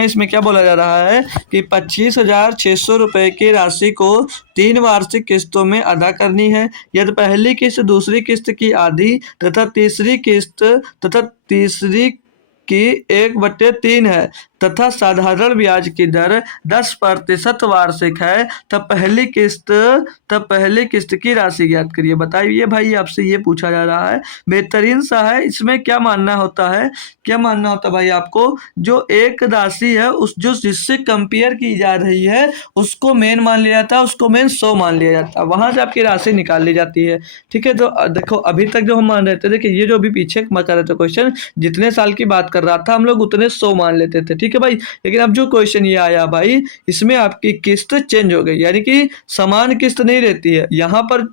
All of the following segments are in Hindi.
हैं इसमें क्या बोला जा रहा है कि 25,600 रुपए की राशि को 3 वार्षिक किस्तों में अदा करनी है। यदि पहली किस्त दूसरी किस्त की आधी तथा तीसरी की 1/3 है तथा साधारण ब्याज की दर 10% वार्षिक है, तब पहली किस्त की राशि ज्ञात करिए। बताइए भाई, आपसे ये पूछा जा रहा है, बेहतरीन सा है। इसमें क्या मानना होता है भाई आपको, जो एक राशि है उस जो जिससे कंपेयर की जा रही है उसको मेन मान लिया जाता है, उसको मेन 100 मान लिया जाता है, वहां से आपकी राशि निकाल ली जाती है। ठीक है, तो देखो अभी तक जो हम मान रहे थे, देखिए ये जो अभी पीछे मैं कर रहे थे क्वेश्चन, जितने साल की बात कर रहा था हम लोग उतने 100 मान लेते थे। ठीक है भाई, लेकिन अब जो क्वेश्चन ये आया भाई, इसमें आपकी किस्त चेंज हो गई, यानी कि समान किस्त नहीं रहती है। यहाँ पर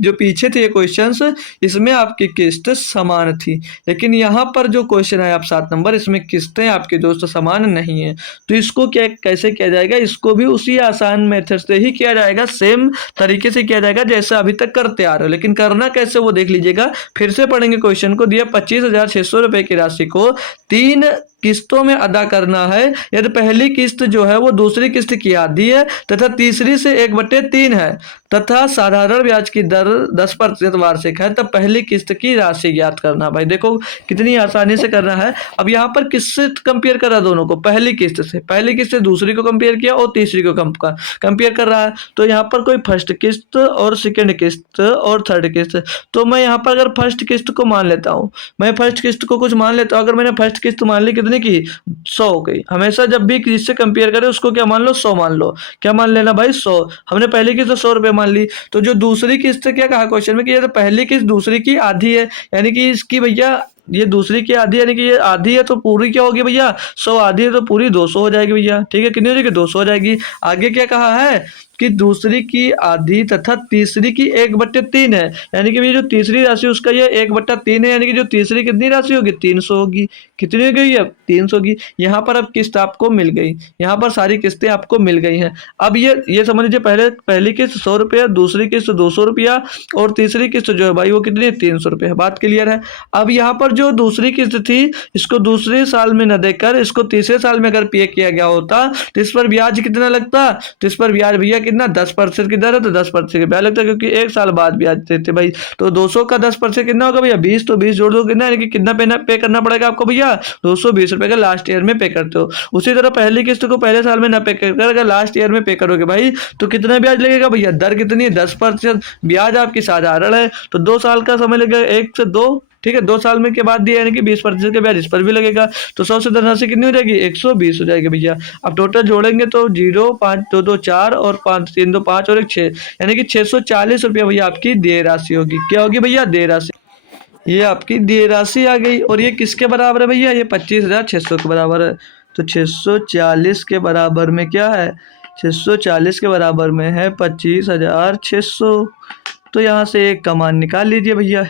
जो पीछे थे ये क्वेश्चंस, इसमें आपकी किस्त समान थी, लेकिन यहाँ पर जो क्वेश्चन है आप 7 नंबर, इसमें किस्तें आपके दोस्त समान नहीं है। तो इसको क्या कैसे किया जाएगा, इसको भी उसी आसान मेथड से ही किया जाएगा, सेम तरीके से किया जाएगा जैसा अभी तक करते आ रहे हो। लेकिन करना कैसे वो देख लीजिएगा, फिर से पढ़ेंगे क्वेश्चन को। दिया 25,600 रुपए की राशि को 3 किस्तों में अदा करना है। यदि पहली किस्त जो है वो दूसरी किस्त की आधी है तथा तीसरी से 1/3 है तथा साधारण ब्याज की दर 10% वार्षिक है, तब पहली किस्त की राशि ज्ञात करना। भाई देखो कितनी आसानी से करना है। अब यहाँ पर किससे कंपेयर कर रहा है, दोनों को, पहली किस्त से दूसरी को कंपेयर किया और तीसरी को कंपेयर कर रहा है। तो यहाँ पर कोई फर्स्ट किस्त और सेकेंड किस्त और थर्ड किस्त, तो मैं यहाँ पर अगर फर्स्ट किस्त को मान लेता हूँ, मैं फर्स्ट किस्त को कुछ मान लेता हूँ। अगर मैंने फर्स्ट किस्त मान ली कितने की, 100 हो गई। हमेशा जब भी किससे कंपेयर करें उसको क्या मान लो, 100 मान लो। क्या मान लेना भाई, 100। हमने पहली किस्त 100 रुपए मान ली, तो जो दूसरी किस्त क्या कहा क्वेश्चन में कि ये तो पहली किस्त दूसरी की आधी है, यानी कि इसकी भैया ये दूसरी की आधी, यानी कि ये आधी है तो पूरी क्या होगी भैया, 100 आधी है तो पूरी 200 हो जाएगी भैया। ठीक है, कितनी हो जाएगी, 200 हो जाएगी। आगे क्या कहा है कि दूसरी की आधी तथा तीसरी की 1/3 है, यानी कि ये जो तीसरी राशि उसका ये 1/3 है, यानी कि जो तीसरी कितनी राशि होगी, 300 होगी। कितनी हो गई है, 300 की। यहाँ पर अब किस्त आपको मिल गई, यहाँ पर सारी किस्तें आपको मिल गई हैं। अब ये समझ लीजिए, पहली किस्त 100 रुपया, दूसरी किस्त 200 रुपया और तीसरी किस्त जो है भाई वो कितनी है, 300 रुपये। बात क्लियर है। अब यहाँ पर जो दूसरी किस्त थी, इसको दूसरे साल में न देकर इसको तीसरे साल में अगर पे किया गया होता तो इस पर ब्याज कितना लगता, तो इस पर ब्याज भैया कितना, 10% की दर है तो 10% का ब्याज लगता है, क्योंकि 1 साल बाद ब्याज देते भाई। तो 200 का 10% कितना होगा भैया, 20। तो 20 जोड़ दो कितना, यानी कि कितना पे करना पड़ेगा आपको भैया, 220 रुपए का लास्ट ईयर में पे करते हो। उसी तरह पहली किस्त को पहले साल में ना पे कर अगर लास्ट ईयर में पे करोगे भाई, तो कितना ब्याज लगेगा भैया, दर कितनी है, 10%। ब्याज आपकी साधारण है तो 2 साल का समय लगेगा, 1 से 2। ठीक है, 2 साल में के बाद दिया, यानी कि 20% का ब्याज इस पर भी लगेगा। तो 100 से धनराशि कितनी हो जाएगी, 120 हो जाएगी भैया। अब टोटल जोड़ेंगे तो 0 5 2 2 4 और 5 3 2 5 और 1 6, यानी कि 640 रुपया भैया आपकी देय राशि होगी। क्या होगी भैया, देय राशि। ये आपकी देय राशि आ गई। और ये किसके बराबर है भैया, ये 25,600 के बराबर है। तो 640 के बराबर में क्या है, 640 के बराबर में है 25,600। तो यहाँ से एक का मान निकाल लीजिए भैया,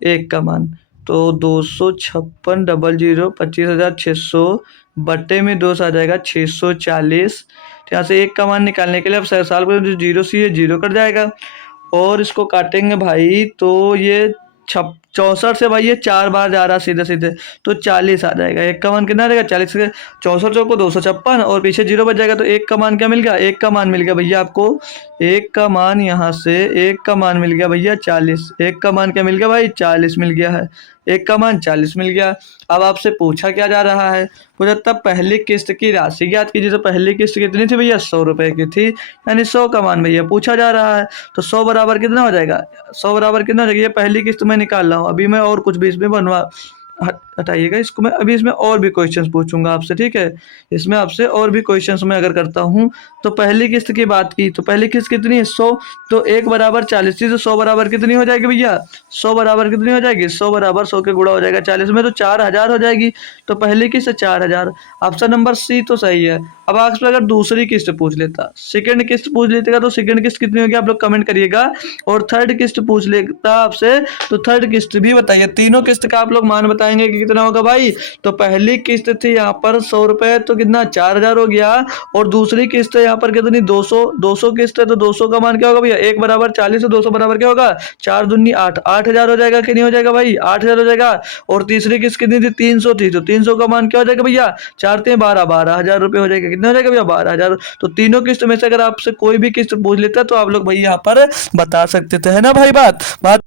एक का मान। तो 256,000 25,600 बट्टे में 2 आ जाएगा 640। तो यहाँ से एक का मान निकालने के लिए अब साल को जो 0 सी है 0 कट जाएगा, और इसको काटेंगे भाई तो ये 64 से भाई ये 4 बार जा रहा सीधे सीधे, तो 40 आ जाएगा। एक का मान कितना रहेगा, 40 से 64 चौको 256 और पीछे 0 बच जाएगा। तो एक का मान क्या मिल गया, एक का मान मिल गया भैया आपको, एक का मान यहाँ से एक का मान मिल गया भैया 40। एक का मान क्या मिल गया भाई, 40 मिल गया है। एक का मान 40 मिल गया। अब आपसे पूछा क्या जा रहा है, पूछा तब पहली किस्त की राशि ज्ञात कीजिए। तो पहली किस्त कितनी थी भैया, 100 रुपए की थी, यानी 100 का मान भैया पूछा जा रहा है। तो 100 बराबर कितना हो जाएगा, 100 बराबर कितना हो जाएगा, ये पहली किस्त मैं निकाल रहा हूँ। अभी मैं और कुछ भी इसमें बनवा हटाइएगा इसको, मैं अभी इसमें और भी क्वेश्चंस पूछूंगा आपसे। ठीक है, इसमें आपसे और भी क्वेश्चंस मैं अगर करता हूँ। तो पहली किस्त की बात की, तो पहली किस्त कितनी है, 100। तो 1 बराबर 40 थी, तो 100 बराबर कितनी हो जाएगी भैया, 100 बराबर कितनी हो जाएगी, 100 बराबर 100 के गुणा हो जाएगा 40 में, तो 4000 हो जाएगी। तो पहली किस्त 4000, ऑप्शन नंबर सी तो सही है। अब आपसे अगर दूसरी किस्त पूछ लेता, सेकंड किस्त पूछ लेतेगा, तो सेकंड किस्त कितनी होगी आप लोग कमेंट करिएगा। और थर्ड किस्त पूछ लेता आपसे, तो थर्ड किस्त भी बताइए। तीनों किस्त का आप लोग मान बताएंगे कि कितना होगा भाई? तो पहली किस्त थी यहाँ पर 100 रुपए, तो कितना 4000 हो गया। और दूसरी किस्त है यहाँ पर कितनी 200 किस्त है, तो 200 का मान क्या होगा भैया? 1 बराबर 40 और 200 बराबर क्या होगा? 4 दूनी 8, 8000 हो जाएगा कि नहीं हो जाएगा भाई? 8000 हो जाएगा। और तीसरी किस्त कितनी थी? 300 थी, तो 300 का मान क्या हो जाएगा भैया? 4 3 12, 12000 रुपए हो जाएगा। कितना हो जाएगा भैया? 12000। तो तीनों किस्त में से अगर आपसे कोई भी किस्त पूछ लेता है तो आप लोग भाई यहाँ पर बता सकते थे, है ना भाई? बात बात